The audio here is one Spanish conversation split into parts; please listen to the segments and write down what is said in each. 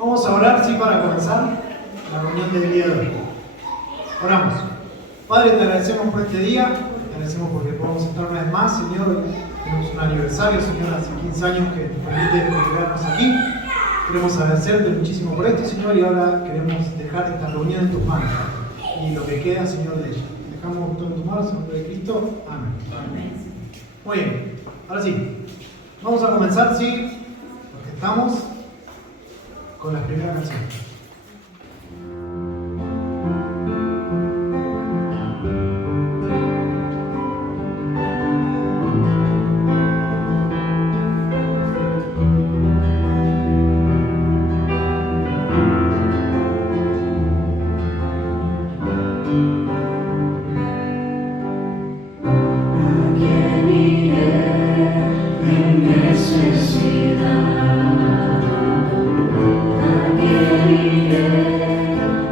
Vamos a orar, sí, para comenzar la reunión del día de hoy. Oramos. Padre, te agradecemos por este día, te agradecemos porque podemos estar una vez más, Señor. Tenemos un aniversario, Señor, hace 15 años que nos permite congregarnos aquí. Queremos agradecerte muchísimo por esto, Señor, y ahora queremos dejar esta reunión en tus manos y lo que queda, Señor, de ella. Dejamos todo en tus manos, en nombre de Cristo. Amén. Amén. Muy bien, ahora sí, vamos a comenzar, sí, porque estamos con las primeras canciones. Necesidad, a quien iré.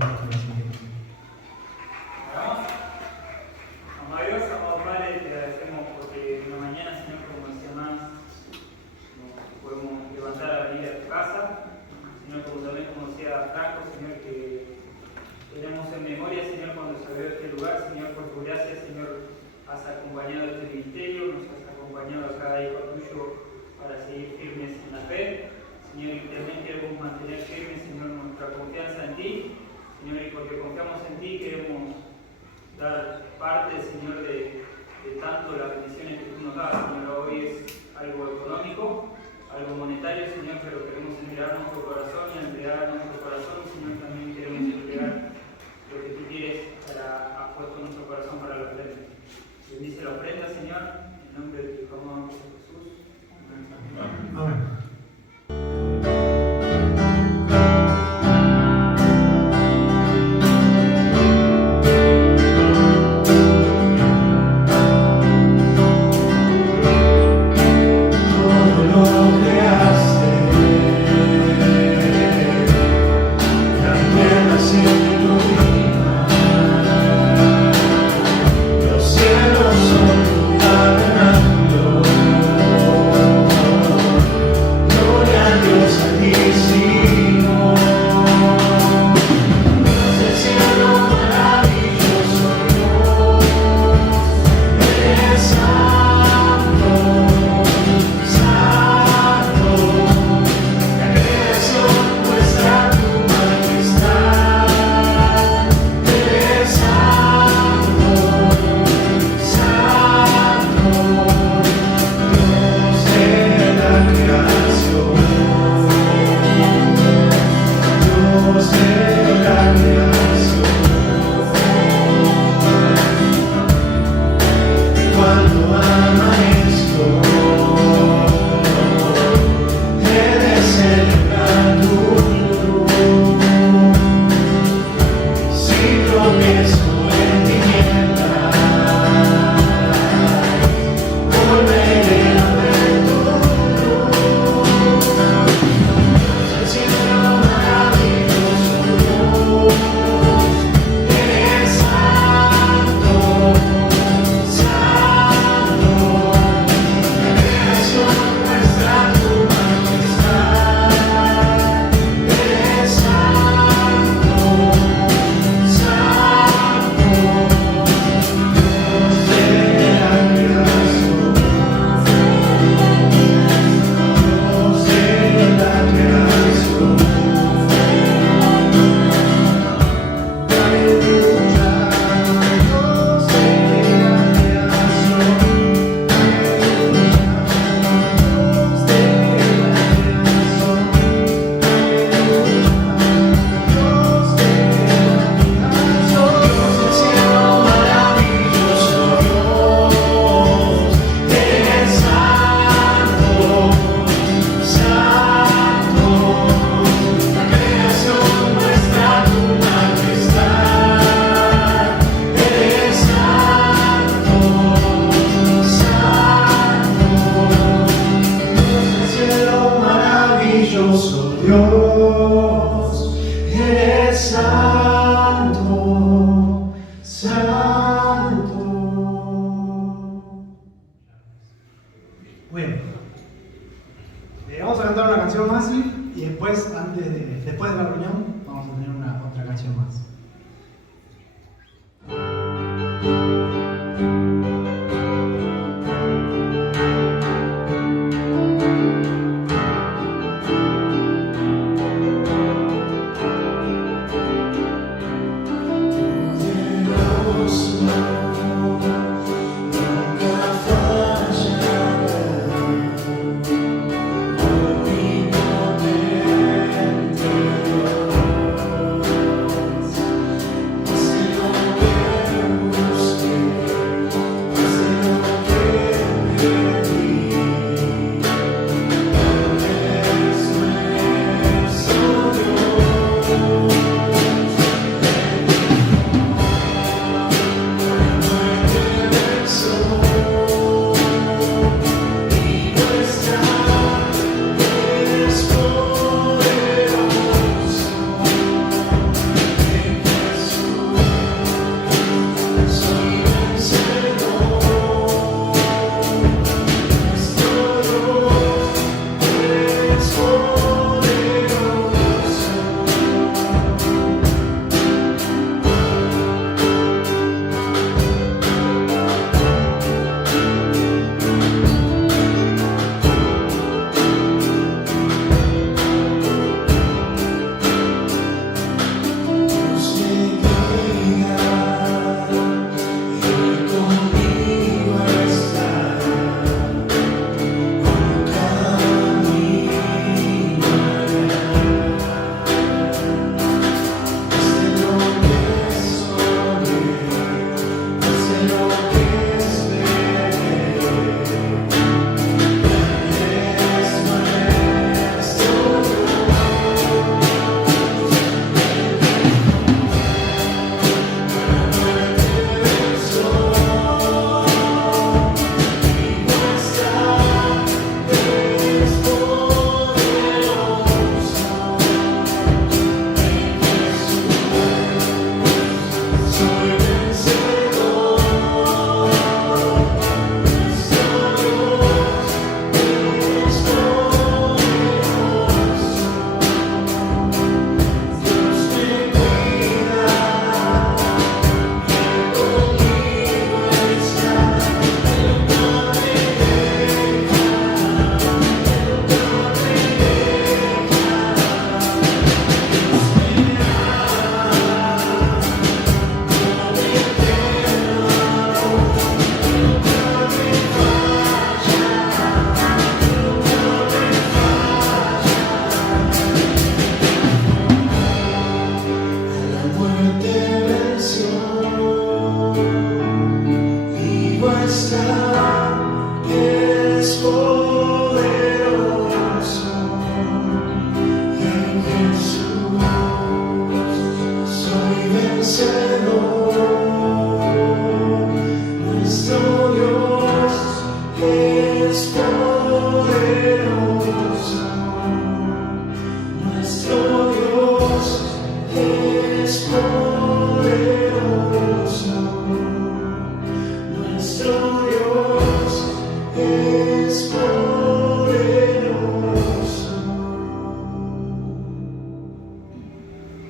nuestro nacimiento. Amado Dios, amado Padre, te agradecemos porque en la mañana, Señor, como decía más, nos podemos levantar a venir a tu casa. Señor, como también como decía Franco, Señor, que tenemos en memoria, Señor, cuando se abrió este lugar, Señor, por tu gracia, Señor, has acompañado este ministerio, nos has acompañado a cada hijo tuyo para seguir firmes en la fe. Señor, y también queremos mantener firme, Señor, nuestra confianza en ti. Señor, y porque confiamos en ti, queremos dar parte, Señor, de tanto las bendiciones que tú nos das. Señor, hoy es algo económico, algo monetario, Señor, pero queremos entregar nuestro corazón y al entregar nuestro corazón, Señor, también queremos entregar lo que tú quieres has puesto en nuestro corazón para la ofrenda. Bendice la ofrenda, Señor, en nombre de tu amado Jesús. Amén. Amén.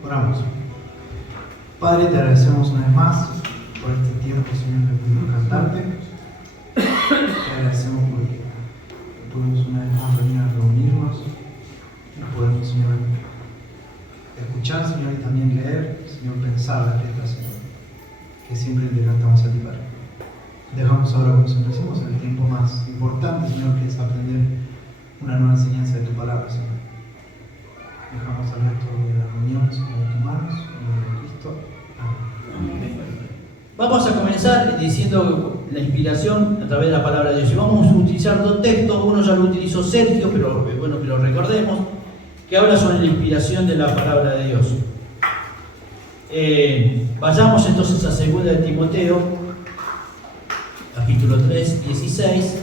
Oramos. Padre, te agradecemos una vez más por este tiempo, Señor, que pudimos cantarte. Te agradecemos porque pudimos una vez más venir a reunirnos y podemos, Señor, escuchar, Señor, y también leer, Señor, pensar las letras, Señor, que siempre te cantamos a ti, Padre. Dejamos ahora, como siempre hacemos, el tiempo más importante, Señor, que es aprender una nueva enseñanza de tu palabra, Señor. Dejamos el resto de la reunión, Señor, en tus manos, en el nombre de Cristo. Amén. Vamos a comenzar diciendo la inspiración a través de la palabra de Dios. Y vamos a utilizar dos textos. Uno ya lo utilizó Sergio, pero bueno que lo recordemos, que habla sobre la inspiración de la palabra de Dios. Vayamos entonces a 2 de Timoteo, capítulo 3, 16.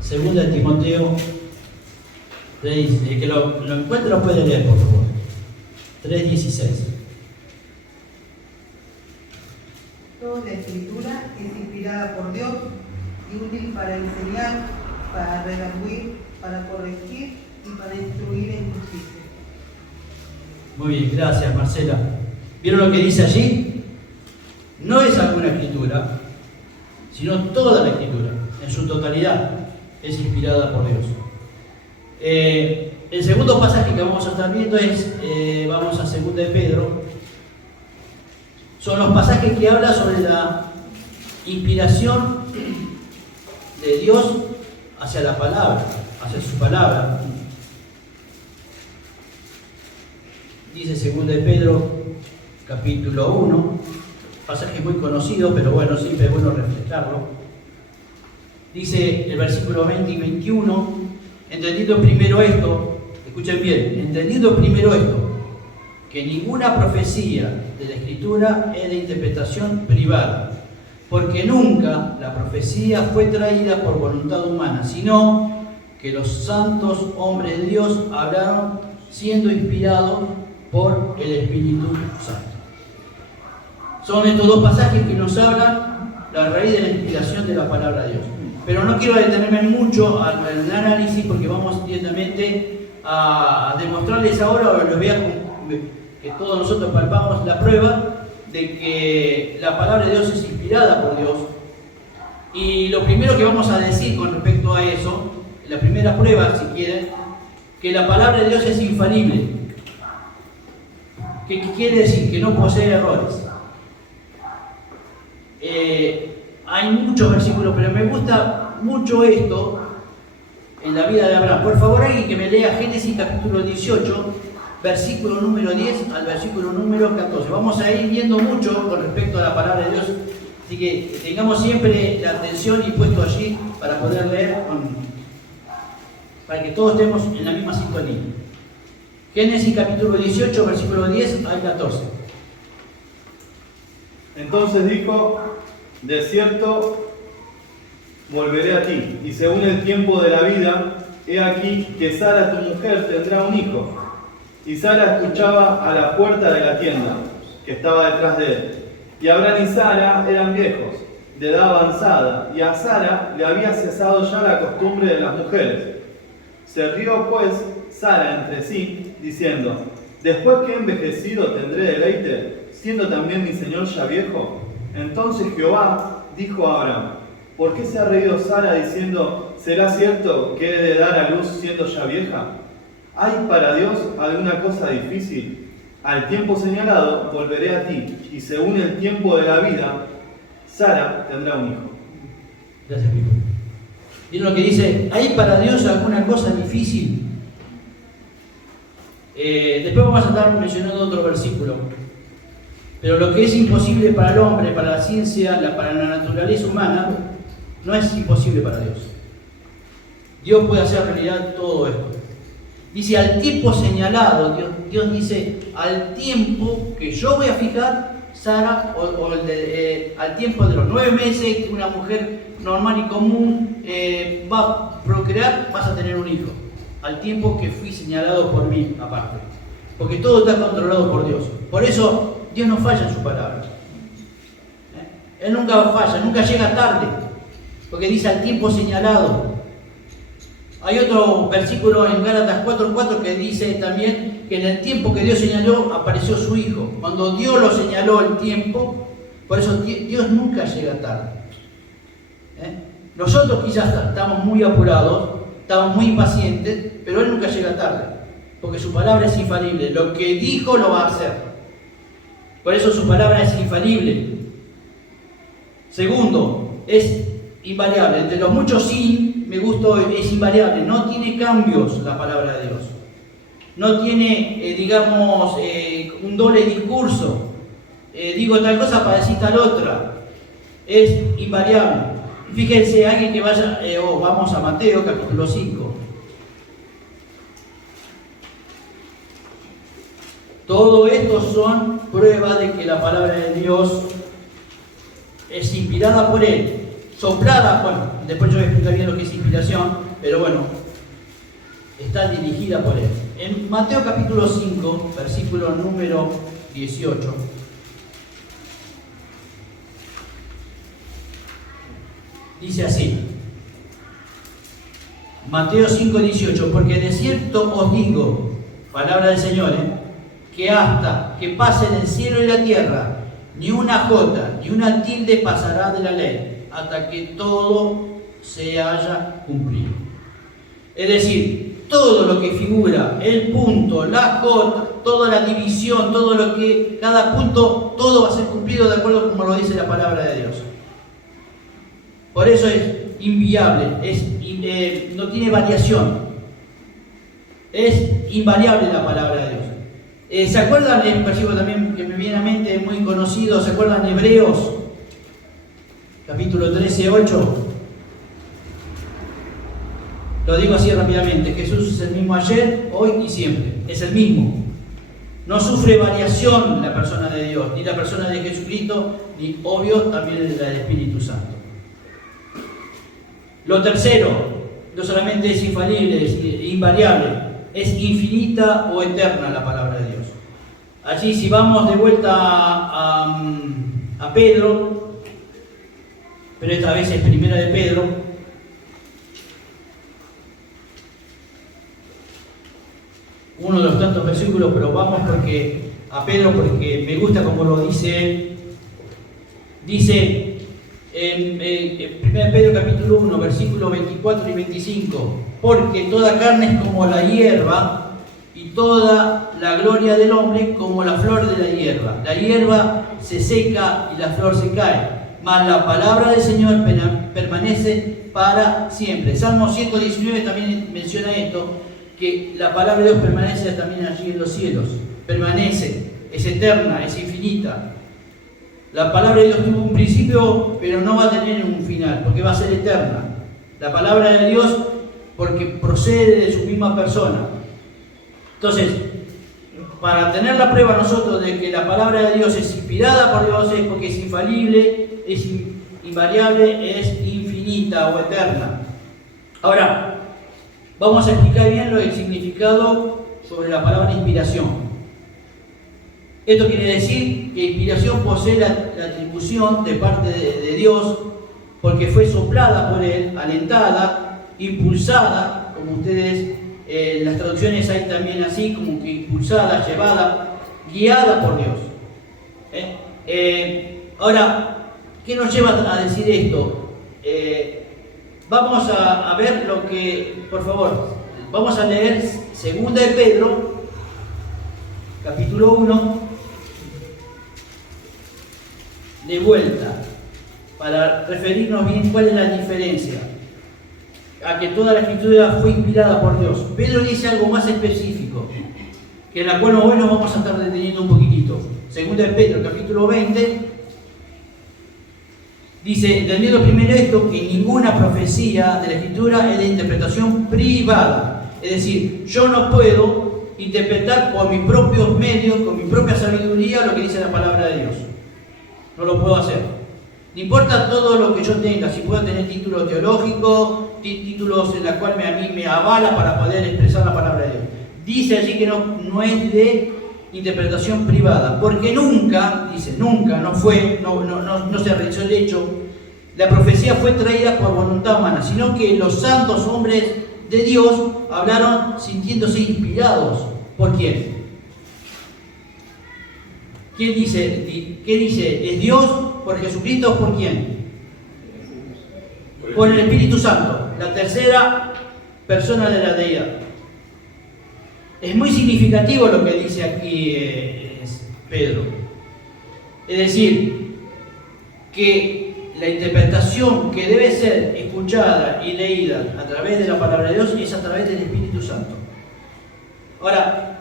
Segunda de Timoteo 3, que lo encuentre lo puede leer, por favor. 3:16. Toda la escritura es inspirada por Dios y útil para enseñar, para redarguir, para corregir y para instruir en justicia. Muy bien, gracias Marcela. ¿Vieron lo que dice allí? No es alguna escritura, sino toda la escritura, en su totalidad, es inspirada por Dios. El segundo pasaje que vamos a estar viendo es, vamos a 2 de Pedro. Son los pasajes que hablan sobre la inspiración de Dios hacia la palabra, hacia su palabra. Dice 2 de Pedro, capítulo 1, pasaje muy conocido, pero bueno, siempre es bueno refrescarlo. Dice el versículo 20 y 21, entendiendo primero esto, escuchen bien, entendiendo primero esto, que ninguna profecía de la Escritura es de interpretación privada, porque nunca la profecía fue traída por voluntad humana, sino que los santos hombres de Dios hablaron siendo inspirados por el Espíritu Santo. Son estos dos pasajes que nos hablan la raíz de la inspiración de la palabra de Dios. Pero no quiero detenerme mucho en el análisis porque vamos directamente a demostrarles ahora, les voy a que todos nosotros palpamos la prueba de que la palabra de Dios es inspirada por Dios. Y lo primero que vamos a decir con respecto a eso, la primera prueba, si quieren, que la palabra de Dios es infalible. ¿Qué quiere decir? Que no posee errores. Hay muchos versículos, pero me gusta mucho esto en la vida de Abraham. Por favor, alguien que me lea Génesis capítulo 18, versículo número 10 al versículo número 14. Vamos a ir viendo mucho con respecto a la palabra de Dios, así que tengamos siempre la atención y puesto allí para poder leer, para que todos estemos en la misma sintonía. Génesis capítulo 18, versículo 10 al 14. Entonces dijo: de cierto volveré a ti, y según el tiempo de la vida, he aquí que Sara tu mujer tendrá un hijo. Y Sara escuchaba a la puerta de la tienda, que estaba detrás de él. Y Abraham y Sara eran viejos, de edad avanzada, y a Sara le había cesado ya la costumbre de las mujeres. Se rió pues Sara entre sí, diciendo: después que he envejecido tendré deleite, siendo también mi señor ya viejo. Entonces Jehová dijo a Abraham: ¿por qué se ha reído Sara diciendo: ¿será cierto que he de dar a luz siendo ya vieja? ¿Hay para Dios alguna cosa difícil? Al tiempo señalado volveré a ti, y según el tiempo de la vida, Sara tendrá un hijo. Gracias, Pico. ¿Vieron lo que dice? ¿Hay para Dios alguna cosa difícil? Después vamos a estar mencionando otro versículo. Pero lo que es imposible para el hombre, para la ciencia, para la naturaleza humana, no es imposible para Dios. Dios puede hacer realidad todo esto. Dice, al tiempo señalado, Dios dice, al tiempo que yo voy a fijar, Sara, al tiempo de los 9 meses que una mujer normal y común va a procrear, vas a tener un hijo. Al tiempo que fui señalado por mí, aparte. Porque todo está controlado por Dios. Por eso, Dios no falla en su palabra. Él nunca falla, nunca llega tarde, porque dice al tiempo señalado. Hay otro versículo en Gálatas 4:4 que dice también que en el tiempo que Dios señaló apareció su Hijo. Cuando Dios lo señaló el tiempo, por eso Dios nunca llega tarde. Nosotros quizás estamos muy apurados, estamos muy impacientes, pero Él nunca llega tarde, porque su palabra es infalible. Lo que dijo lo va a hacer. Por eso su palabra es infalible. Segundo, es invariable. Entre los muchos sí, me gustó, es invariable. No tiene cambios la palabra de Dios. No tiene, digamos, un doble discurso. Digo tal cosa para decir tal otra. Es invariable. Fíjense, alguien que vaya, vamos a Mateo capítulo 5. Todo esto son pruebas de que la palabra de Dios es inspirada por Él, soplada, bueno, después yo voy a explicar bien lo que es inspiración, pero bueno, está dirigida por Él. En Mateo capítulo 5, versículo número 18, dice así, Mateo 5, 18, porque de cierto os digo, palabra del Señor, que hasta que pasen el cielo y la tierra, ni una jota, ni una tilde pasará de la ley, hasta que todo se haya cumplido. Es decir, todo lo que figura, el punto, la jota, toda la división, todo lo que, cada punto, todo va a ser cumplido de acuerdo como lo dice la palabra de Dios. Por eso es inviable, no tiene variación. Es invariable la palabra de Dios. ¿Se acuerdan del versículo también que me viene a mente, muy conocido? ¿Se acuerdan de Hebreos? Capítulo 13, 8. Lo digo así rápidamente. Jesús es el mismo ayer, hoy y siempre. Es el mismo. No sufre variación la persona de Dios, ni la persona de Jesucristo, ni obvio también la del Espíritu Santo. Lo tercero, no solamente es infalible, es invariable. Es infinita o eterna la palabra de Dios. Allí, si vamos de vuelta a Pedro, pero esta vez es primera de Pedro, uno de los tantos versículos, pero vamos a Pedro porque me gusta como lo dice él. Dice en 1 Pedro capítulo 1, versículos 24 y 25, porque toda carne es como la hierba y toda la gloria del hombre como la flor de la hierba. La hierba se seca y la flor se cae, mas la palabra del Señor permanece para siempre. Salmo 119 también menciona esto, que la palabra de Dios permanece también allí en los cielos. Permanece, es eterna, es infinita. La palabra de Dios tuvo un principio, pero no va a tener un final, porque va a ser eterna. La palabra de Dios, porque procede de su misma persona. Entonces, para tener la prueba nosotros de que la palabra de Dios es inspirada por Dios, es porque es infalible, es invariable, es infinita o eterna. Ahora, vamos a explicar bien el significado sobre la palabra inspiración. Esto quiere decir que inspiración posee la atribución de parte de Dios porque fue soplada por Él, alentada, impulsada, como ustedes, las traducciones hay también así, como que impulsada, llevada, guiada por Dios. Ahora, ¿qué nos lleva a decir esto? Vamos a ver lo que, por favor, vamos a leer 2 de Pedro, capítulo 1, de vuelta, para referirnos bien cuál es la diferencia, a que toda la escritura fue inspirada por Dios. Pedro dice algo más específico, que en la cual hoy nos vamos a estar deteniendo un poquitito. 2 de Pedro, capítulo 20, dice, entendiendo primero esto, que ninguna profecía de la escritura es de interpretación privada. Es decir, yo no puedo interpretar por mis propios medios, con mi propia sabiduría, lo que dice la palabra de Dios. No lo puedo hacer. No importa todo lo que yo tenga, si puedo tener títulos teológicos, títulos en los cuales a mí me avala para poder expresar la palabra de Dios. Dice allí que no es de interpretación privada, porque nunca, dice, nunca, no se realizó el hecho, la profecía fue traída por voluntad humana, sino que los santos hombres de Dios hablaron sintiéndose inspirados. ¿Por quién? ¿Quién dice? ¿Qué dice? ¿Es Dios por Jesucristo o por quién? Por el Espíritu Santo, la tercera persona de la deidad. Es muy significativo lo que dice aquí Pedro. Es decir, que la interpretación que debe ser escuchada y leída a través de la palabra de Dios es a través del Espíritu Santo. Ahora,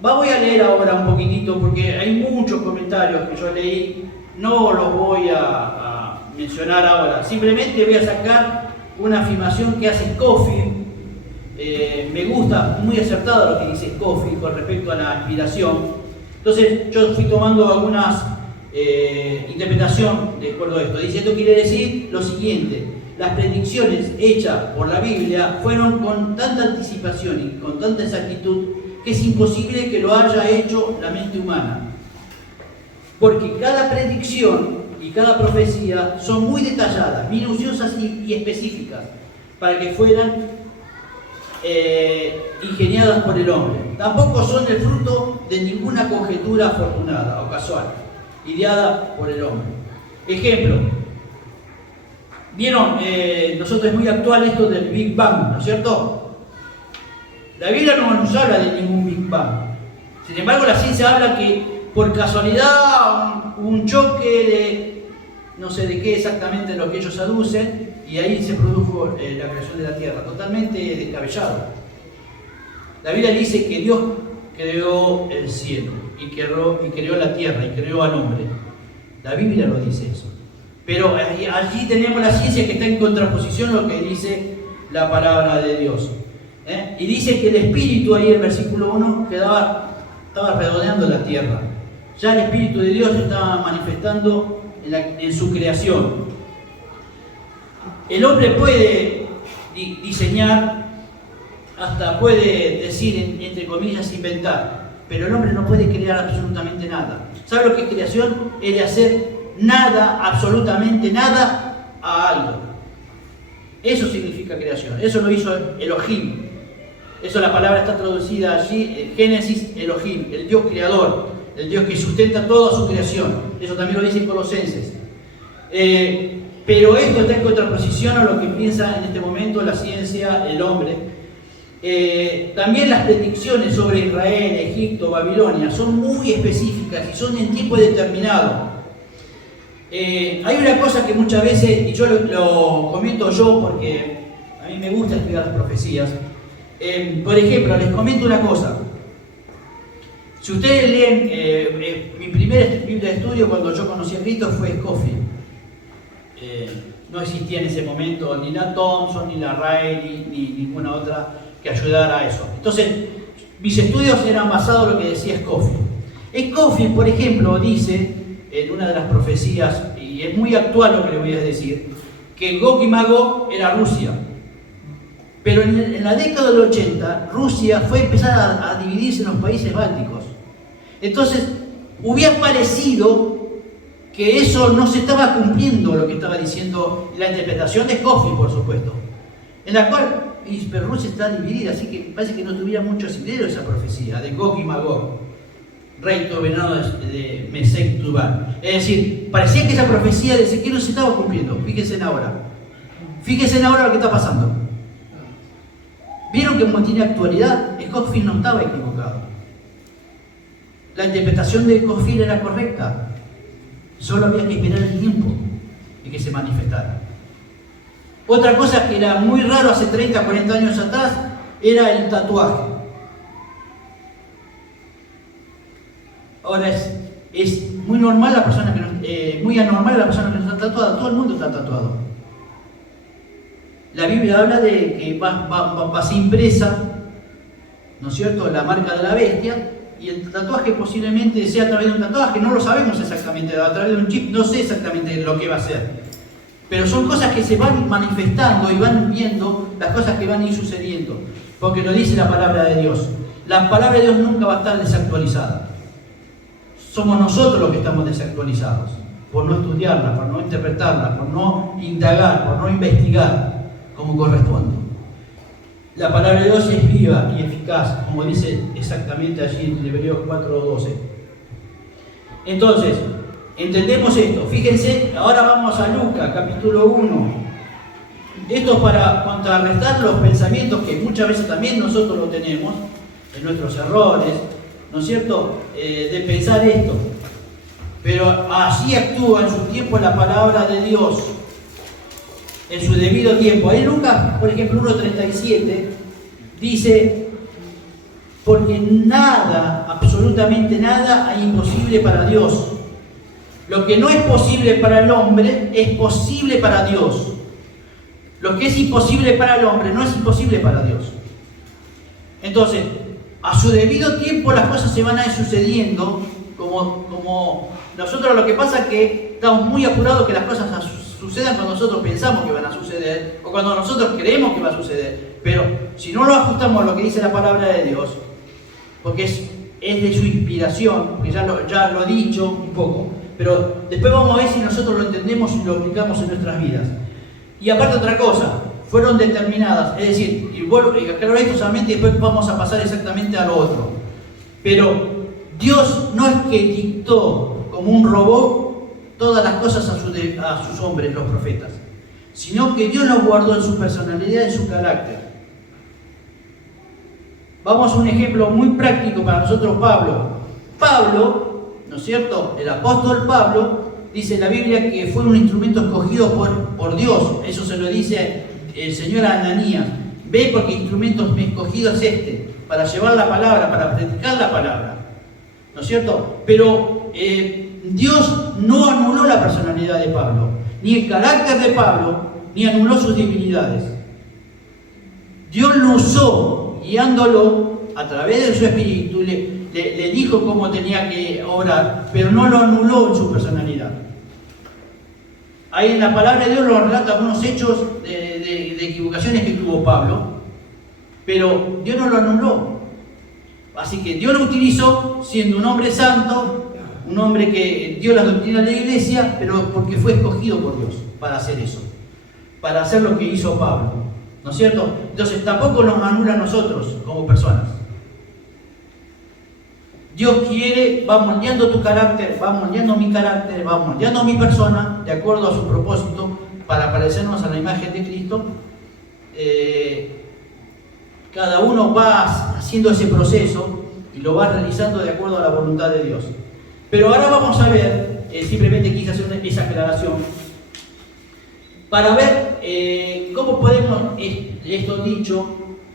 voy a leer ahora un poquitito porque hay muchos comentarios que yo leí, no los voy a mencionar ahora, simplemente voy a sacar una afirmación que hace Scofield. Me gusta, muy acertado lo que dice Scofield con respecto a la inspiración. Entonces yo fui tomando algunas interpretación de acuerdo a esto. Dice, esto quiere decir lo siguiente: las predicciones hechas por la Biblia fueron con tanta anticipación y con tanta exactitud que es imposible que lo haya hecho la mente humana. Porque cada predicción y cada profecía son muy detalladas, minuciosas y específicas, para que fueran ingeniadas por el hombre. Tampoco son el fruto de ninguna conjetura afortunada o casual, ideada por el hombre. Ejemplo, vieron, nosotros es muy actual esto del Big Bang, ¿no es cierto? La Biblia no nos habla de ningún Big Bang. Sin embargo, la ciencia habla que por casualidad un choque de no sé de qué exactamente lo que ellos aducen, y ahí se produjo la creación de la tierra, totalmente descabellado. La Biblia dice que Dios creó el cielo y creó la tierra y creó al hombre. La Biblia lo dice eso. Pero allí tenemos la ciencia que está en contraposición a lo que dice la palabra de Dios. Y dice que el Espíritu, ahí en el versículo 1, estaba redondeando la tierra. Ya el Espíritu de Dios estaba manifestando en su creación. El hombre puede diseñar, hasta puede decir, entre comillas, inventar, pero el hombre no puede crear absolutamente nada. ¿Sabe lo que es creación? Es de hacer nada, absolutamente nada, a algo. Eso significa creación. Eso lo hizo Elohim. Eso, la palabra está traducida allí, Génesis, Elohim, el Dios creador, el Dios que sustenta toda su creación. Eso también lo dice en Colosenses. Pero esto está en contraposición a lo que piensa en este momento la ciencia, el hombre. También las predicciones sobre Israel, Egipto, Babilonia son muy específicas y son en tiempo determinado. Hay una cosa que muchas veces, y yo lo comento yo porque a mí me gusta estudiar las profecías. Por ejemplo, les comento una cosa. Si ustedes leen, mi primera Biblia de estudio cuando yo conocí a Cristo fue Scofield. No existía en ese momento ni la Thompson, ni la Riley, ni ninguna otra que ayudara a eso. Entonces, mis estudios eran basados en lo que decía Scofield. Scofield, por ejemplo, dice en una de las profecías, y es muy actual lo que le voy a decir, que Gog y Magog era Rusia. Pero en la década del 80, Rusia fue a empezar a dividirse en los países bálticos. Entonces, hubiera parecido que eso no se estaba cumpliendo, lo que estaba diciendo la interpretación de Scofield, por supuesto, en la cual, pero Rusia está dividida, así que parece que no tuviera mucho asidero esa profecía de Gog y Magog, rey gobernado de Mesec Tubal. Es decir, parecía que esa profecía de Ezequiel no se estaba cumpliendo. Fíjense ahora lo que está pasando. ¿Vieron que como tiene actualidad? Scofield no estaba equivocado. La interpretación de Scofield era correcta. Solo había que esperar el tiempo de que se manifestara. Otra cosa que era muy raro hace 30, 40 años atrás era el tatuaje. Ahora es muy normal la persona que no, muy anormal la persona que no está tatuada. Todo el mundo está tatuado. La Biblia habla de que va a ser impresa, ¿no es cierto?, la marca de la bestia, y el tatuaje posiblemente sea a través de un tatuaje, no lo sabemos exactamente, a través de un chip, no sé exactamente lo que va a ser. Pero son cosas que se van manifestando y van viendo las cosas que van a ir sucediendo, porque lo dice la palabra de Dios. La palabra de Dios nunca va a estar desactualizada. somos nosotros los que estamos desactualizados, por no estudiarla, por no interpretarla, por no indagar, por no investigar como corresponde. La palabra de Dios es viva y eficaz, como dice exactamente allí en Hebreos 4:12. Entonces, entendemos esto. Fíjense, ahora vamos a Lucas, capítulo 1. Esto es para contrarrestar los pensamientos que muchas veces también nosotros lo tenemos, en nuestros errores, ¿no es cierto?, de pensar esto. Pero así actúa en su tiempo la palabra de Dios, en su debido tiempo. Ahí Lucas, por ejemplo, 1:37, dice: porque nada, absolutamente nada, hay imposible para Dios. Lo que no es posible para el hombre, es posible para Dios. Lo que es imposible para el hombre, no es imposible para Dios. Entonces, a su debido tiempo las cosas se van a ir sucediendo como nosotros. Lo que pasa es que estamos muy apurados que las cosas sucedan cuando nosotros pensamos que van a suceder o cuando nosotros creemos que va a suceder. Pero si no lo ajustamos a lo que dice la palabra de Dios, porque es de su inspiración, porque ya lo he dicho un poco, pero después vamos a ver si nosotros lo entendemos y lo aplicamos en nuestras vidas. Y aparte otra cosa, fueron determinadas, es decir, y aclaro esto solamente y después vamos a pasar exactamente a lo otro. Pero Dios no es que dictó como un robot todas las cosas a sus hombres, los profetas, sino que Dios los guardó en su personalidad y en su carácter. Vamos a un ejemplo muy práctico para nosotros, Pablo. Pablo, ¿no es cierto?, el apóstol Pablo, dice en la Biblia que fue un instrumento escogido por Dios. Eso se lo dice el Señor a Ananías. Ve, porque instrumento me escogido es este, para llevar la palabra, para predicar la palabra, ¿no es cierto? Pero Dios no anuló la personalidad de Pablo, ni el carácter de Pablo, ni anuló sus debilidades. Dios lo usó, guiándolo a través de su espíritu, le dijo cómo tenía que obrar, pero no lo anuló en su personalidad. Ahí en la palabra de Dios lo relata algunos hechos de equivocaciones que tuvo Pablo, pero Dios no lo anuló. Así que Dios lo utilizó siendo un hombre santo, un hombre que dio la doctrina de la iglesia, pero porque fue escogido por Dios para hacer eso, para hacer lo que hizo Pablo, ¿no es cierto? Entonces tampoco nos anula a nosotros como personas. Dios quiere, va moldeando tu carácter, va moldeando mi carácter, va moldeando mi persona de acuerdo a su propósito para parecernos a la imagen de Cristo. Cada uno va haciendo ese proceso y lo va realizando de acuerdo a la voluntad de Dios. Pero ahora vamos a ver, simplemente quise hacer esa aclaración, para ver cómo podemos, esto dicho,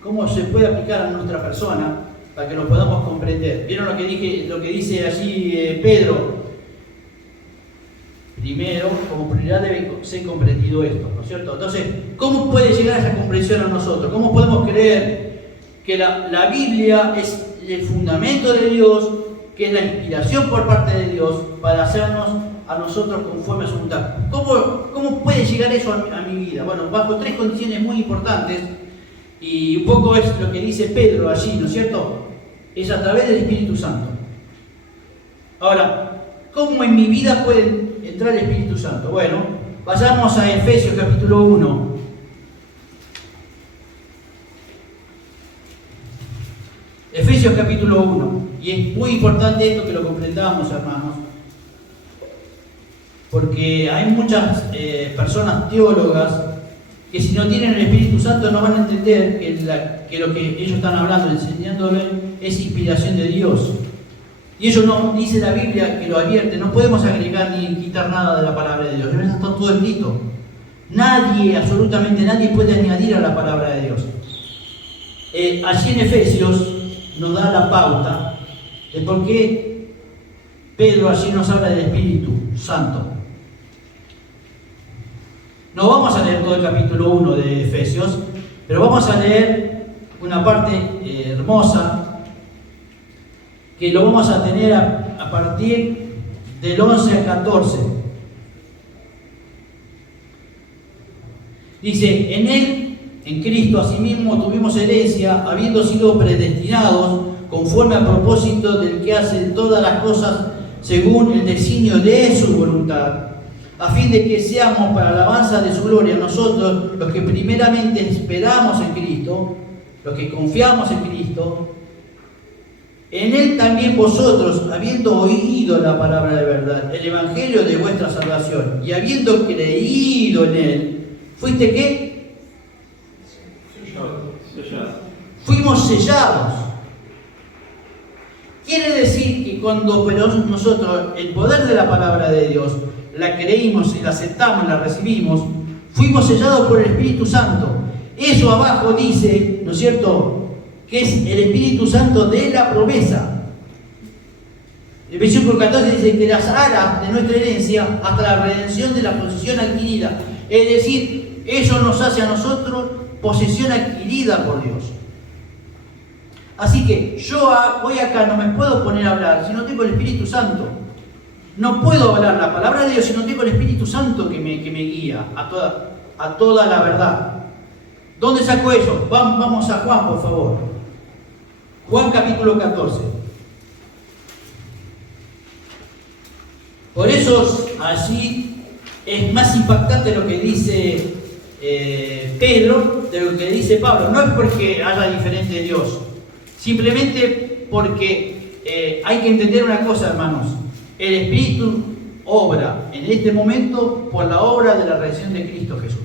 cómo se puede aplicar a nuestra persona, para que lo podamos comprender. ¿Vieron lo que dice allí Pedro? Primero, como prioridad debe ser comprendido esto, ¿no es cierto? Entonces, ¿cómo puede llegar esa comprensión a nosotros? ¿Cómo podemos creer que la Biblia es el fundamento de Dios, que es la inspiración por parte de Dios para hacernos a nosotros conforme a su voluntad? ¿Cómo puede llegar eso a mi vida? Bueno, bajo tres condiciones muy importantes, y un poco es lo que dice Pedro allí, ¿no es cierto? Es a través del Espíritu Santo. Ahora, ¿cómo en mi vida puede entrar el Espíritu Santo? Bueno, vayamos a Efesios capítulo 1. Efesios capítulo 1. Y es muy importante esto que lo comprendamos, hermanos, porque hay muchas personas teólogas que si no tienen el Espíritu Santo no van a entender que lo que ellos están hablando, enseñándole, es inspiración de Dios. Y ellos no, dice la Biblia que lo advierte, no podemos agregar ni quitar nada de la palabra de Dios. Eso está todo escrito. Nadie, absolutamente nadie puede añadir a la palabra de Dios. Allí en Efesios nos da la pauta de por qué Pedro allí nos habla del Espíritu Santo. No vamos a leer todo el capítulo 1 de Efesios, pero vamos a leer una parte hermosa que lo vamos a tener a partir del 11 al 14. Dice: en él, en Cristo, asimismo tuvimos herencia, habiendo sido predestinados conforme al propósito del que hace todas las cosas según el designio de su voluntad, a fin de que seamos para la alabanza de su gloria nosotros los que primeramente esperamos en Cristo, los que confiamos en Cristo. En Él también vosotros, habiendo oído la palabra de verdad, el evangelio de vuestra salvación, y habiendo creído en Él, ¿fuiste qué? Fuimos sellados. Quiere decir que cuando nosotros el poder de la palabra de Dios la creímos y la aceptamos, la recibimos, fuimos sellados por el Espíritu Santo. Eso abajo dice, ¿no es cierto?, que es el Espíritu Santo de la promesa. El versículo 14 dice que las aras de nuestra herencia hasta la redención de la posesión adquirida. Es decir, eso nos hace a nosotros posesión adquirida por Dios. Así que yo hoy acá no me puedo poner a hablar si no tengo el Espíritu Santo. No puedo hablar la palabra de Dios si no tengo el Espíritu Santo que me guía a toda la verdad. ¿Dónde sacó eso? Vamos a Juan, por favor. Juan capítulo 14. Por eso así es más impactante lo que dice Pedro de lo que dice Pablo. No es porque haya diferente Dios, simplemente porque hay que entender una cosa, hermanos. El Espíritu obra en este momento por la obra de la redención de Cristo Jesús.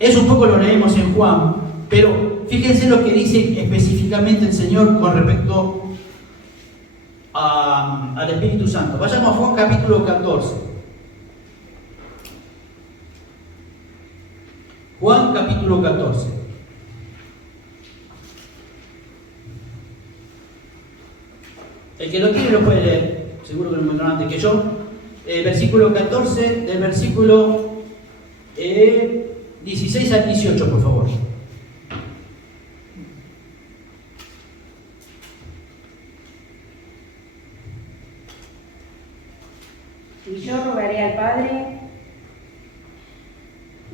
Eso un poco lo leemos en Juan, pero fíjense lo que dice específicamente el Señor con respecto al Espíritu Santo. Vayamos a Juan capítulo 14. Juan capítulo 14. El que lo tiene lo puede leer, seguro que lo encontrarán antes que yo. Versículo 14, del versículo 16 al 18, por favor. Y yo rogaré al Padre,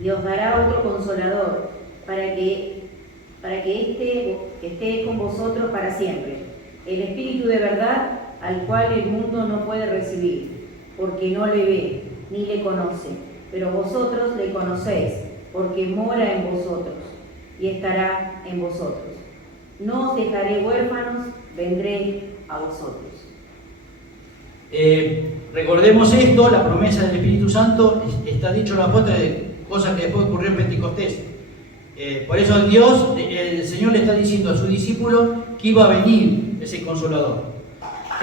y os dará otro consolador, para que esté con vosotros para siempre, el Espíritu de verdad, al cual el mundo no puede recibir, porque no le ve, ni le conoce, pero vosotros le conocéis, porque mora en vosotros, y estará en vosotros. No os dejaré huérfanos, vendré a vosotros. Recordemos esto, la promesa del Espíritu Santo está dicho en la foto de cosas que después ocurrió en Pentecostés. Por eso el Señor le está diciendo a su discípulo que iba a venir ese Consolador.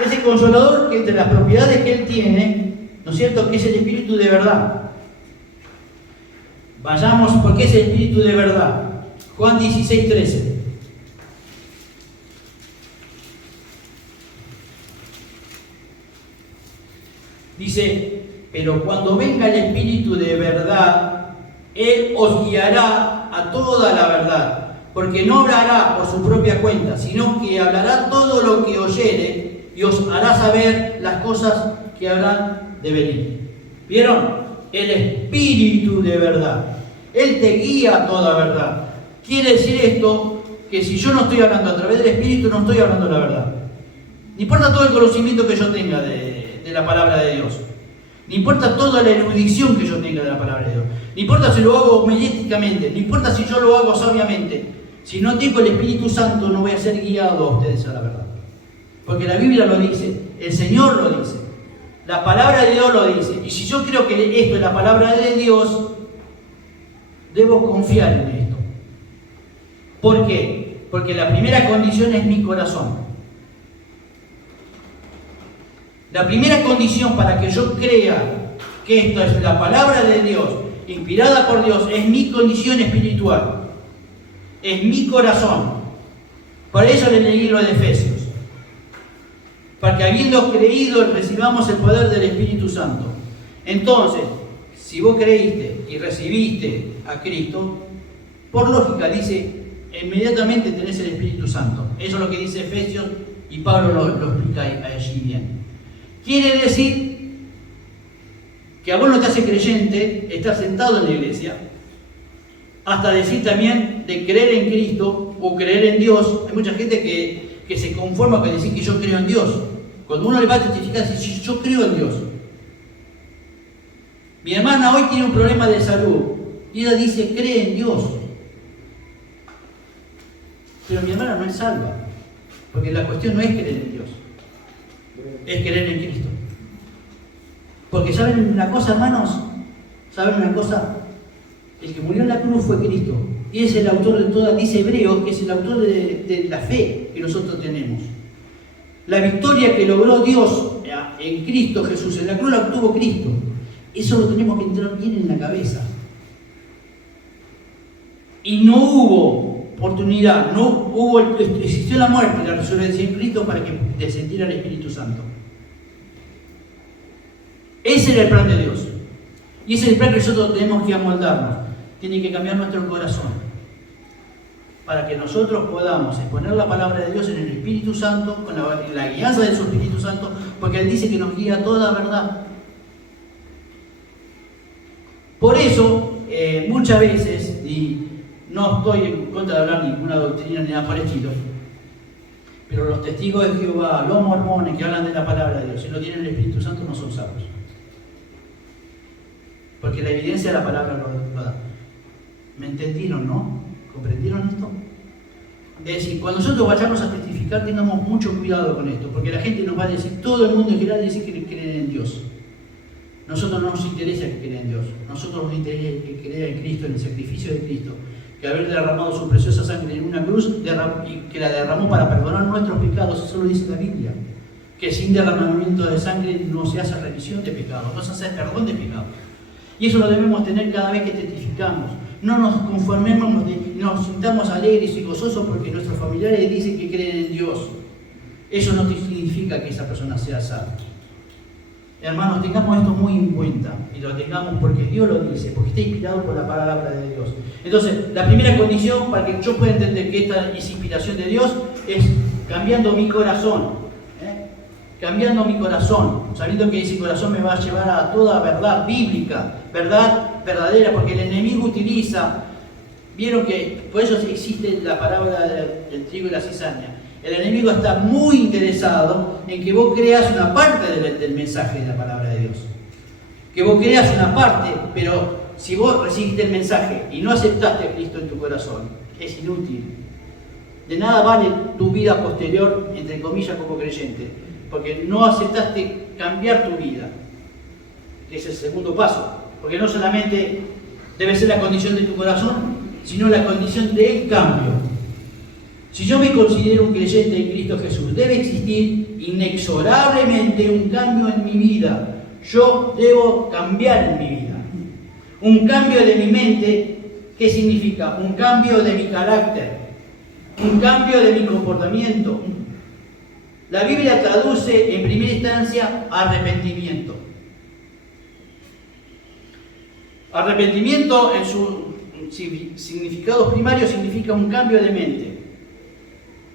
Ese Consolador que entre las propiedades que Él tiene, ¿no es cierto?, que es el Espíritu de verdad. Vayamos, porque es el Espíritu de verdad. Juan 16, 13. Dice, pero cuando venga el Espíritu de verdad, Él os guiará a toda la verdad, porque no hablará por su propia cuenta, sino que hablará todo lo que oyere y os hará saber las cosas que habrán de venir. ¿Vieron? El Espíritu de verdad. Él te guía a toda verdad. Quiere decir esto, que si yo no estoy hablando a través del Espíritu, no estoy hablando la verdad. No importa todo el conocimiento que yo tenga de la palabra de Dios. No importa toda la erudición que yo tenga de la palabra de Dios. No importa si lo hago homiléticamente. No importa si yo lo hago sabiamente. Si no tengo el Espíritu Santo, no voy a ser guiado a ustedes a la verdad. Porque la Biblia lo dice. El Señor lo dice. La palabra de Dios lo dice. Y si yo creo que esto es la palabra de Dios, debo confiar en esto. ¿Por qué? Porque la primera condición es mi corazón. La primera condición para que yo crea que esto es la palabra de Dios, inspirada por Dios, es mi condición espiritual. Es mi corazón. Por eso le leí lo de Efesios. Para que habiendo creído recibamos el poder del Espíritu Santo. Entonces, si vos creíste y recibiste a Cristo, por lógica dice, inmediatamente tenés el Espíritu Santo. Eso es lo que dice Efesios y Pablo lo explica allí bien. Quiere decir que a vos no te hace creyente estar sentado en la iglesia, hasta decir también de creer en Cristo o creer en Dios. Hay mucha gente que se conforma con decir que yo creo en Dios. Cuando uno le va a testificar, dice, yo creo en Dios. Mi hermana hoy tiene un problema de salud y ella dice, cree en Dios. Pero mi hermana no es salva, porque la cuestión no es creer en Dios, es creer en Cristo. Porque ¿saben una cosa, hermanos? ¿Saben una cosa? El que murió en la cruz fue Cristo. Y es el autor de toda, dice Hebreo, que es el autor de la fe que nosotros tenemos. La victoria que logró Dios en Cristo Jesús, en la cruz la obtuvo Cristo. Eso lo tenemos que entrar bien en la cabeza. Y no hubo oportunidad, existió la muerte y la resurrección en Cristo para que descendiera el Espíritu Santo. Ese era el plan de Dios. Y ese es el plan que nosotros tenemos que amoldarnos. Tiene que cambiar nuestro corazón para que nosotros podamos exponer la palabra de Dios en el Espíritu Santo, con la guianza de su Espíritu Santo, porque Él dice que nos guía a toda verdad. Por eso, muchas veces, y no estoy en contra de hablar ninguna doctrina ni nada por el estilo, pero los testigos de Jehová, los mormones que hablan de la palabra de Dios, si no tienen el Espíritu Santo, no son salvos. Porque la evidencia de la palabra lo da. ¿Me entendieron, no? ¿Comprendieron esto? Es decir, cuando nosotros vayamos a testificar, tengamos mucho cuidado con esto, porque la gente nos va a decir, todo el mundo en general dice que creen en Dios. Nosotros no nos interesa que crea en Dios, nosotros nos interesa que crea en Cristo, en el sacrificio de Cristo, que haber derramado su preciosa sangre en una cruz y que la derramó para perdonar nuestros pecados, eso lo dice la Biblia, que sin derramamiento de sangre no se hace remisión de pecados, no se hace perdón de pecados. Y eso lo debemos tener cada vez que testificamos. No nos conformemos, nos sintamos alegres y gozosos porque nuestros familiares dicen que creen en Dios. Eso no significa que esa persona sea salva. Hermanos, tengamos esto muy en cuenta y lo tengamos porque Dios lo dice, porque está inspirado por la palabra de Dios. Entonces, la primera condición para que yo pueda entender que esta es inspiración de Dios es cambiando mi corazón. Cambiando mi corazón, sabiendo que ese corazón me va a llevar a toda verdad bíblica, verdad verdadera, porque el enemigo utiliza, vieron que por eso existe la parábola del trigo y la cizaña. El enemigo está muy interesado en que vos creas una parte del mensaje de la palabra de Dios. Que vos creas una parte, pero si vos recibiste el mensaje y no aceptaste a Cristo en tu corazón, es inútil. De nada vale tu vida posterior, entre comillas, como creyente, porque no aceptaste cambiar tu vida, que es el segundo paso. Porque no solamente debe ser la condición de tu corazón, sino la condición del cambio. Si yo me considero un creyente en Cristo Jesús, debe existir inexorablemente un cambio en mi vida. Yo debo cambiar en mi vida. Un cambio de mi mente, ¿qué significa? Un cambio de mi carácter, un cambio de mi comportamiento. La Biblia traduce en primera instancia arrepentimiento. Arrepentimiento en sus significados primarios significa un cambio de mente.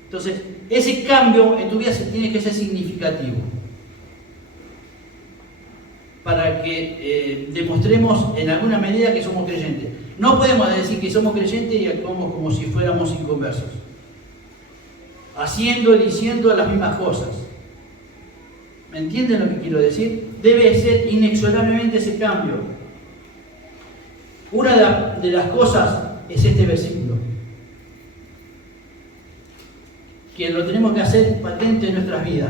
Entonces, ese cambio en tu vida tiene que ser significativo. Para que demostremos en alguna medida que somos creyentes. No podemos decir que somos creyentes y actuamos como si fuéramos inconversos. Haciendo y diciendo las mismas cosas. ¿Me entienden lo que quiero decir? Debe ser inexorablemente ese cambio. Una de las cosas es este versículo, que lo tenemos que hacer patente en nuestras vidas.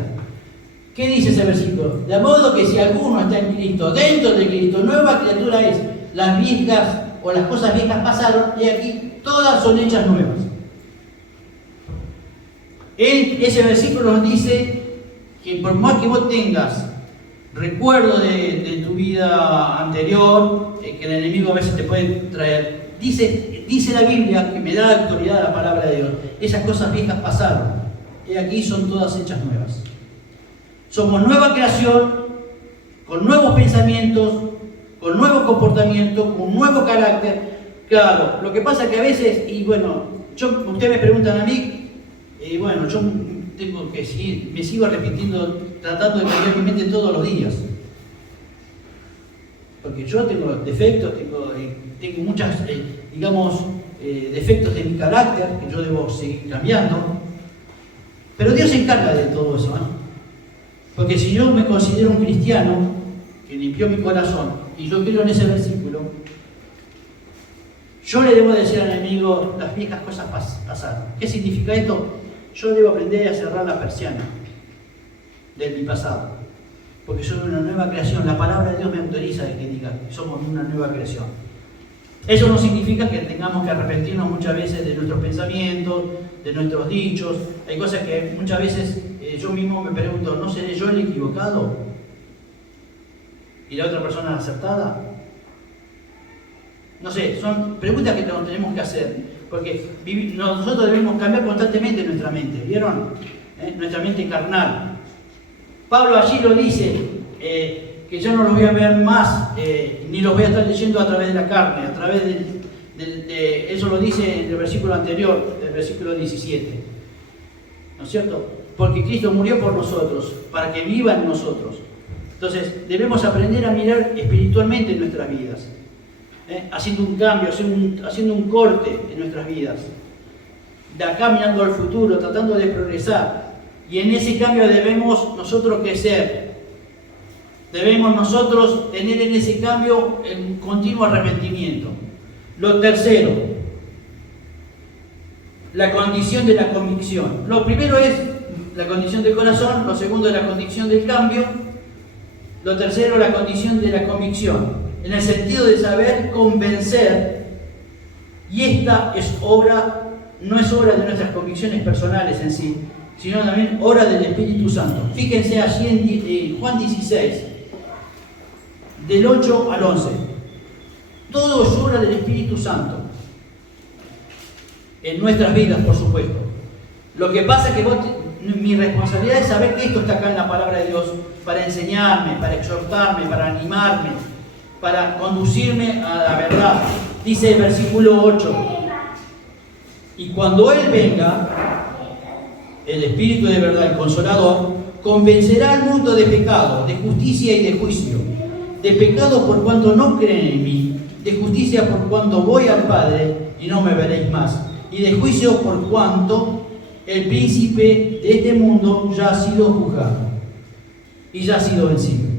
¿Qué dice ese versículo? De modo que si alguno está en Cristo, dentro de Cristo, nueva criatura es. Las viejas o las cosas viejas pasaron y aquí todas son hechas nuevas. Ese versículo nos dice que por más que vos tengas recuerdo de tu vida anterior, que el enemigo a veces te puede traer, dice la Biblia, que me da la autoridad de la palabra de Dios, esas cosas viejas pasaron y aquí son todas hechas nuevas. Somos nueva creación, con nuevos pensamientos, con nuevo comportamiento, con nuevo carácter. Claro, lo que pasa es que a veces, y bueno, ustedes me preguntan a mí, y bueno, yo tengo que seguir, me sigo repitiendo, tratando de cambiar mi mente todos los días. Porque yo tengo defectos, tengo muchas, defectos de mi carácter que yo debo seguir cambiando. Pero Dios se encarga de todo eso, ¿no? Porque si yo me considero un cristiano que limpió mi corazón y yo creo en ese versículo, yo le debo decir al enemigo, las viejas cosas pasaron. ¿Qué significa esto? Yo debo aprender a cerrar la persiana de mi pasado. Porque soy una nueva creación. La palabra de Dios me autoriza a que diga que somos una nueva creación. Eso no significa que tengamos que arrepentirnos muchas veces de nuestros pensamientos, de nuestros dichos. Hay cosas que muchas veces yo mismo me pregunto, ¿no seré yo el equivocado? ¿Y la otra persona la acertada? No sé, son preguntas que nos tenemos que hacer. Porque nosotros debemos cambiar constantemente nuestra mente, ¿vieron? Nuestra mente carnal. Pablo allí lo dice, que yo no los voy a ver más, ni los voy a estar leyendo a través de la carne, a través de eso lo dice en el versículo anterior, el versículo 17. ¿No es cierto? Porque Cristo murió por nosotros, para que viva en nosotros. Entonces, debemos aprender a mirar espiritualmente en nuestras vidas, haciendo un cambio, haciendo un corte en nuestras vidas, de acá mirando al futuro, tratando de progresar. Y en ese cambio debemos nosotros crecer. Debemos nosotros tener en ese cambio el continuo arrepentimiento. Lo tercero, la condición de la convicción. Lo primero es la condición del corazón, lo segundo es la condición del cambio, lo tercero la condición de la convicción, en el sentido de saber convencer, y esta es obra, no es obra de nuestras convicciones personales en sí, sino también obra del Espíritu Santo. Fíjense allí en Juan 16, del 8 al 11. Todo es obra del Espíritu Santo. En nuestras vidas, por supuesto. Lo que pasa es que mi responsabilidad es saber que esto está acá en la palabra de Dios para enseñarme, para exhortarme, para animarme, para conducirme a la verdad. Dice el versículo 8. Y cuando Él venga, el Espíritu de verdad, el Consolador, convencerá al mundo de pecado, de justicia y de juicio. De pecado por cuanto no creen en mí, de justicia por cuanto voy al Padre y no me veréis más, y de juicio por cuanto el príncipe de este mundo ya ha sido juzgado y ya ha sido vencido.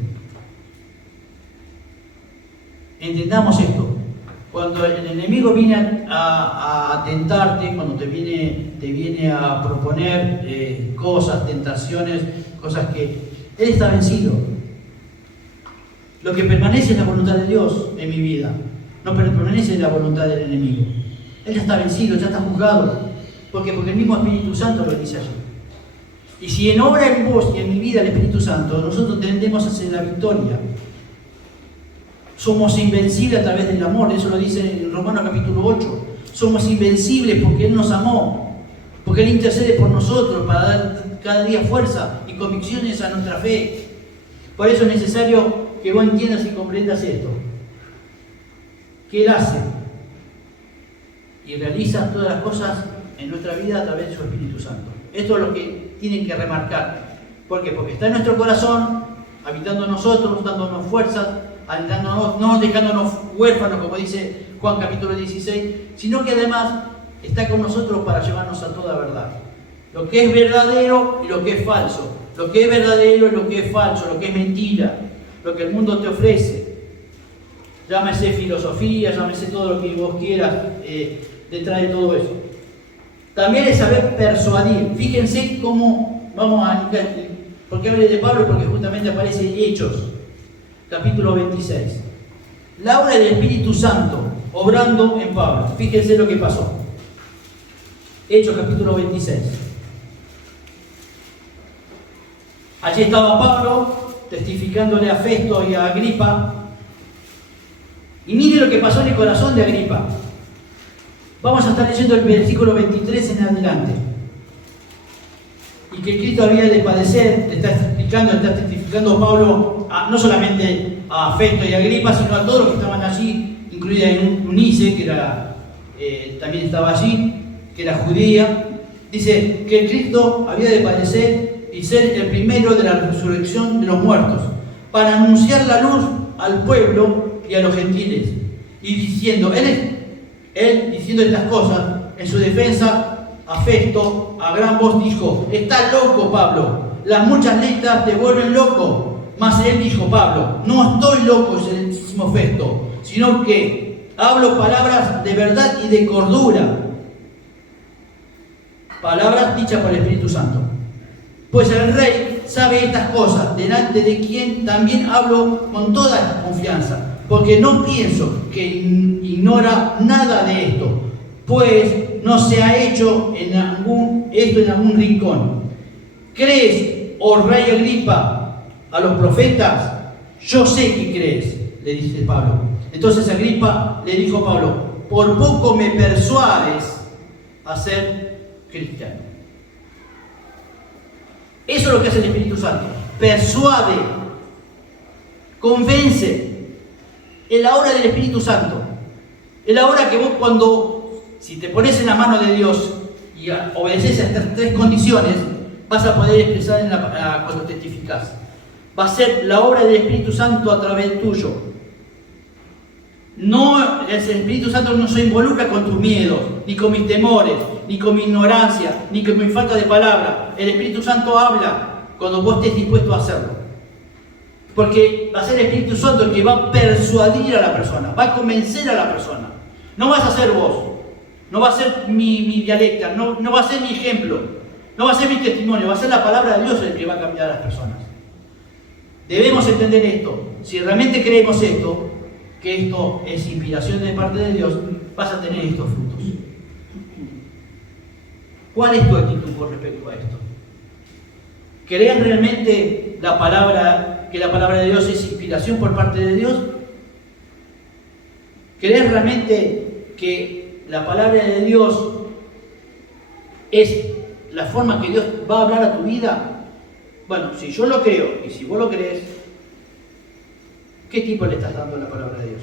Entendamos esto. Cuando el enemigo viene a tentarte, cuando te viene a proponer cosas, tentaciones, cosas que Él está vencido. Lo que permanece es la voluntad de Dios en mi vida, no permanece la voluntad del enemigo. Él ya está vencido, ya está juzgado. ¿Por qué? Porque el mismo Espíritu Santo lo dice allí. Y si en obra en vos y en mi vida el Espíritu Santo, nosotros tendemos hacia la victoria. Somos invencibles a través del amor, eso lo dice en Romanos capítulo 8. Somos invencibles porque Él nos amó, porque Él intercede por nosotros para dar cada día fuerza y convicciones a nuestra fe. Por eso es necesario que vos entiendas y comprendas esto. Que Él hace y realiza todas las cosas en nuestra vida a través de su Espíritu Santo. Esto es lo que tienen que remarcar. ¿Por qué? Porque está en nuestro corazón, habitando en nosotros, dándonos fuerzas, no dejándonos huérfanos, como dice Juan capítulo 16, sino que además está con nosotros para llevarnos a toda verdad. Lo que es verdadero y lo que es falso. Lo que es verdadero y lo que es falso, lo que es mentira, lo que el mundo te ofrece. Llámese filosofía, llámese todo lo que vos quieras detrás de todo eso. También es saber persuadir. Fíjense cómo vamos a... ¿Por qué hablé de Pablo? Porque justamente aparece Hechos, capítulo 26. La obra del Espíritu Santo obrando en Pablo. Fíjense lo que pasó. Hechos, capítulo 26. Allí estaba Pablo testificándole a Festo y a Agripa. Y mire lo que pasó en el corazón de Agripa. Vamos a estar leyendo el versículo 23 en adelante. Y que Cristo había de padecer, está testificando Pablo no solamente a Festo y a Agripa, sino a todos los que estaban allí, incluida Eunice, que también estaba allí, que era judía. Dice que Cristo había de padecer y ser el primero de la resurrección de los muertos, para anunciar la luz al pueblo y a los gentiles. Y diciendo, él diciendo estas cosas, en su defensa a Festo, a gran voz dijo: está loco Pablo, las muchas letras te vuelven loco. Mas él dijo, Pablo, no estoy loco, excelentísimo Festo, sino que hablo palabras de verdad y de cordura. Palabras dichas por el Espíritu Santo. Pues el rey sabe estas cosas, delante de quien también hablo con toda confianza, porque no pienso que ignora nada de esto, pues no se ha hecho esto en algún rincón. ¿Crees, oh rey Agripa, a los profetas? Yo sé que crees, le dice Pablo. Entonces Agripa le dijo a Pablo, por poco me persuades a ser cristiano. Eso es lo que hace el Espíritu Santo. Persuade, convence. Es la obra del Espíritu Santo. Es la obra que vos si te pones en la mano de Dios y obedeces a estas tres condiciones, vas a poder expresar cuando testificas. Va a ser la obra del Espíritu Santo a través tuyo. No, el Espíritu Santo no se involucra con tus miedos, ni con mis temores, ni con mi ignorancia, ni con mi falta de palabra. El Espíritu Santo habla cuando vos estés dispuesto a hacerlo. Porque va a ser el Espíritu Santo el que va a persuadir a la persona, va a convencer a la persona. No vas a ser vos, no va a ser mi dialecta, no va a ser mi ejemplo, no va a ser mi testimonio, va a ser la palabra de Dios el que va a cambiar a las personas. Debemos entender esto. Si realmente creemos esto, que esto es inspiración de parte de Dios, vas a tener estos frutos. ¿Cuál es tu actitud con respecto a esto? ¿Crees realmente que la palabra de Dios es inspiración por parte de Dios? ¿Crees realmente que la palabra de Dios es la forma que Dios va a hablar a tu vida? Bueno, si yo lo creo y si vos lo crees, ¿qué tipo le estás dando a la palabra de Dios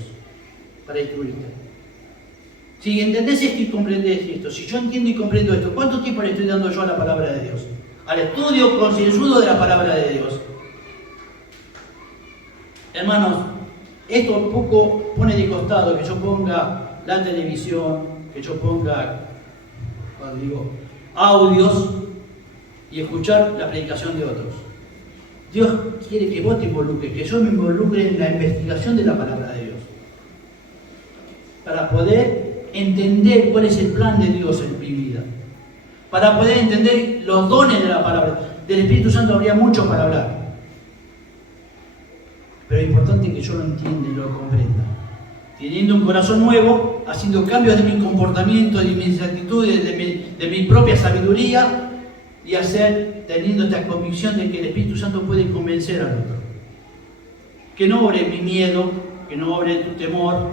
para instruirte? Si entendés esto y comprendés esto, si yo entiendo y comprendo esto, ¿cuánto tiempo le estoy dando yo a la palabra de Dios? Al estudio concienzudo de la palabra de Dios. Hermanos, esto poco pone de costado que yo ponga la televisión, que yo ponga, cuando digo, audios y escuchar la predicación de otros. Dios quiere que vos te involucres, que yo me involucre en la investigación de la palabra de Dios. Para poder entender cuál es el plan de Dios en mi vida. Para poder entender los dones de la palabra. Del Espíritu Santo habría mucho para hablar. Pero es importante que yo lo entienda y lo comprenda. Teniendo un corazón nuevo, haciendo cambios de mi comportamiento, de mis actitudes, de mi propia sabiduría, y teniendo esta convicción de que el Espíritu Santo puede convencer al otro. Que no obre mi miedo, que no obre tu temor,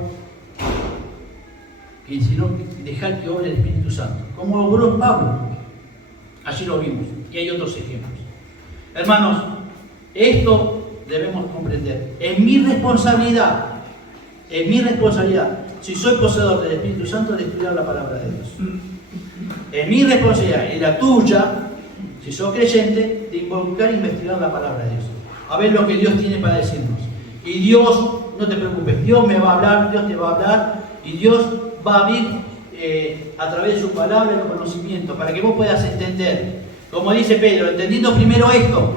sino dejar que obre el Espíritu Santo. Como obró Pablo. Allí lo vimos. Y hay otros ejemplos. Hermanos, esto debemos comprender. Es mi responsabilidad. Si soy poseedor del Espíritu Santo, de estudiar la palabra de Dios. Es mi responsabilidad y la tuya, si sos creyente, de involucrar e investigar la palabra de Dios. A ver lo que Dios tiene para decirnos. Y Dios, no te preocupes, Dios me va a hablar, Dios te va a hablar, y Dios va a abrir a través de su palabra el conocimiento, para que vos puedas entender. Como dice Pedro, entendiendo primero esto.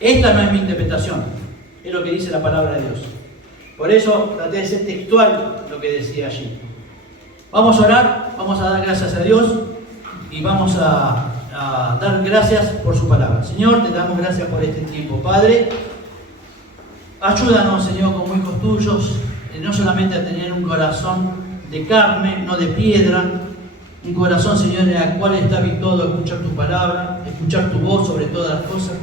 Esta no es mi interpretación, es lo que dice la palabra de Dios. Por eso traté de ser textual lo que decía allí. Vamos a orar, vamos a dar gracias a Dios y vamos a dar gracias por su palabra. Señor, te damos gracias por este tiempo. Padre, ayúdanos, Señor, como hijos tuyos, no solamente a tener un corazón de carne, no de piedra, un corazón, Señor, en el cual está habituado a escuchar tu palabra, escuchar tu voz sobre todas las cosas.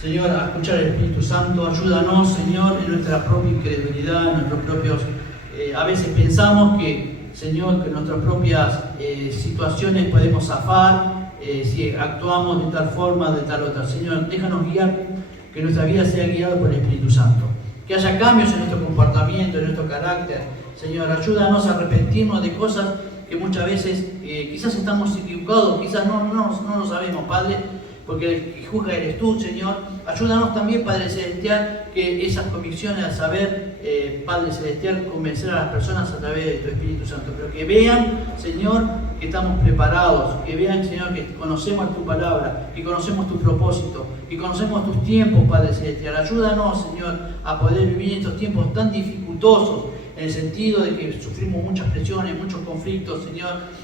Señor, a escuchar el Espíritu Santo. Ayúdanos, Señor, en nuestra propia incredulidad, en nuestros propios... a veces pensamos que, Señor, que en nuestras propias situaciones podemos zafar, si actuamos de tal forma, de tal otra. Señor, déjanos guiar, que nuestra vida sea guiada por el Espíritu Santo. Que haya cambios en nuestro comportamiento, en nuestro carácter. Señor, ayúdanos a arrepentirnos de cosas que muchas veces quizás estamos equivocados, quizás no lo sabemos, Padre. porque el que juzga eres tú, Señor. Ayúdanos también, Padre Celestial, que esas convicciones al saber, Padre Celestial, convencer a las personas a través de tu Espíritu Santo, pero que vean, Señor, que estamos preparados, que vean, Señor, que conocemos tu palabra, que conocemos tu propósito, que conocemos tus tiempos, Padre Celestial. Ayúdanos, Señor, a poder vivir estos tiempos tan dificultosos, en el sentido de que sufrimos muchas presiones, muchos conflictos, Señor.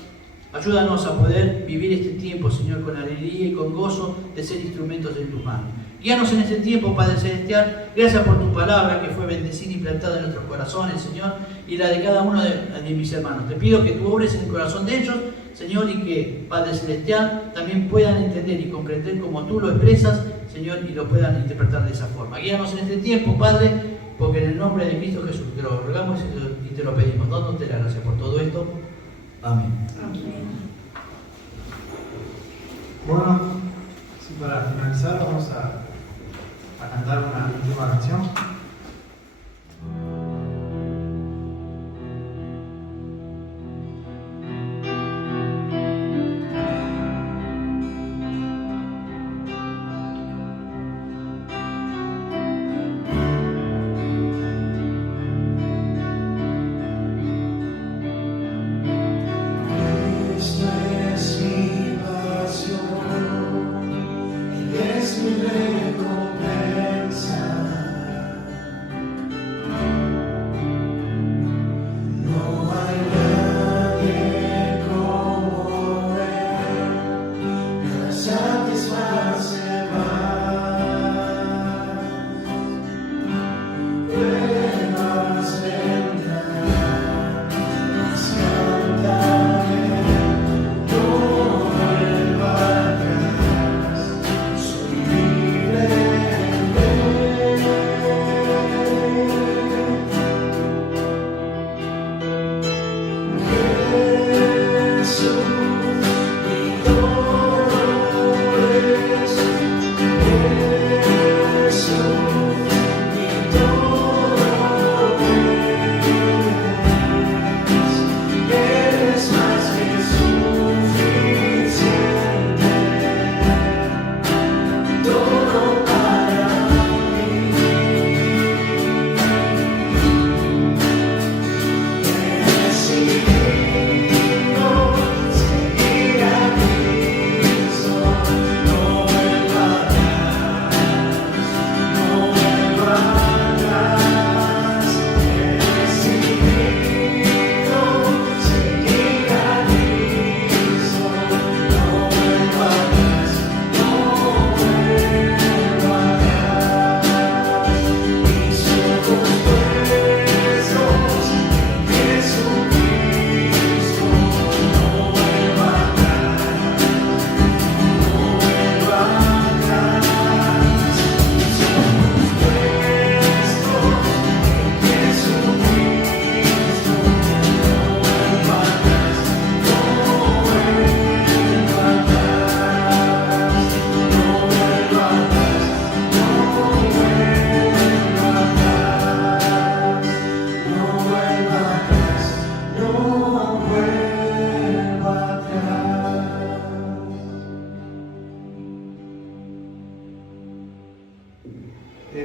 Ayúdanos a poder vivir este tiempo, Señor, con alegría y con gozo de ser instrumentos en tus manos. Guíanos en este tiempo, Padre Celestial. Gracias por tu palabra que fue bendecida y plantada en nuestros corazones, Señor, y la de cada uno de mis hermanos. Te pido que tú obres en el corazón de ellos, Señor, y que, Padre Celestial, también puedan entender y comprender como tú lo expresas, Señor, y lo puedan interpretar de esa forma. Guíanos en este tiempo, Padre, porque en el nombre de Cristo Jesús te lo rogamos y te lo pedimos, dándote la gracia por todo esto. Amén. Bueno, sí, para finalizar vamos a cantar una última canción.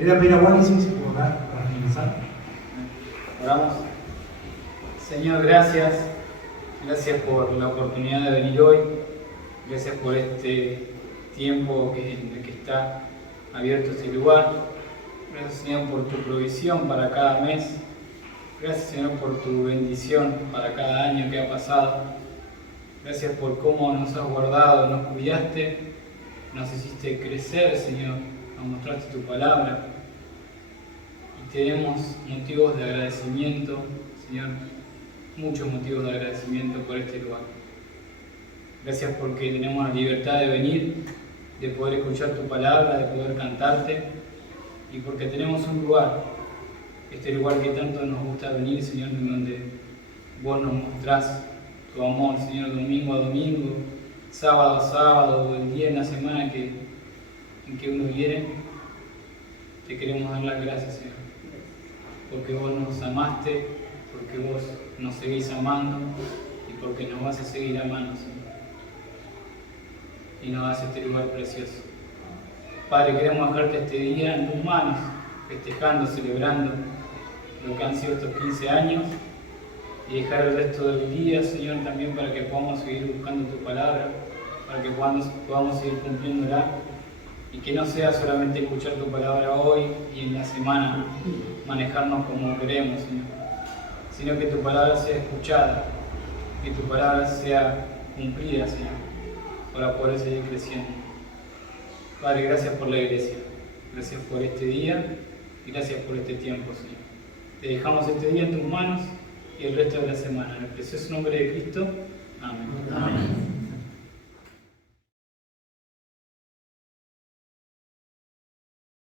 Quería pedir a Wally si puede orar para finalizar. Oramos. Señor, gracias. Gracias por la oportunidad de venir hoy. Gracias por este tiempo en el que está abierto este lugar. Gracias, Señor, por tu provisión para cada mes. Gracias, Señor, por tu bendición para cada año que ha pasado. Gracias por cómo nos has guardado, nos cuidaste, nos hiciste crecer, Señor. Nos mostraste tu palabra. Y tenemos motivos de agradecimiento, Señor. Muchos motivos de agradecimiento por este lugar. Gracias porque tenemos la libertad de venir, de poder escuchar tu palabra, de poder cantarte, y porque tenemos un lugar, este lugar que tanto nos gusta venir, Señor, en donde vos nos mostrás tu amor, Señor, domingo a domingo, sábado a sábado, el día en la semana en que uno viene. Te queremos dar las gracias, Señor, porque vos nos amaste, porque vos nos seguís amando y porque nos vas a seguir amando, Señor. y nos das este lugar precioso. Padre, queremos dejarte este día en tus manos, festejando, celebrando lo que han sido estos 15 años y dejar el resto del día, Señor, también para que podamos seguir buscando tu palabra, para que podamos seguir cumpliéndola y que no sea solamente escuchar tu palabra hoy y en la semana manejarnos como queremos, Señor, sino que tu palabra sea escuchada, que tu palabra sea cumplida, Señor, para poder seguir creciendo. Padre, gracias por la iglesia, gracias por este día y gracias por este tiempo, Señor. Te dejamos este día en tus manos y el resto de la semana. En el precioso nombre de Cristo. Amén. Amén.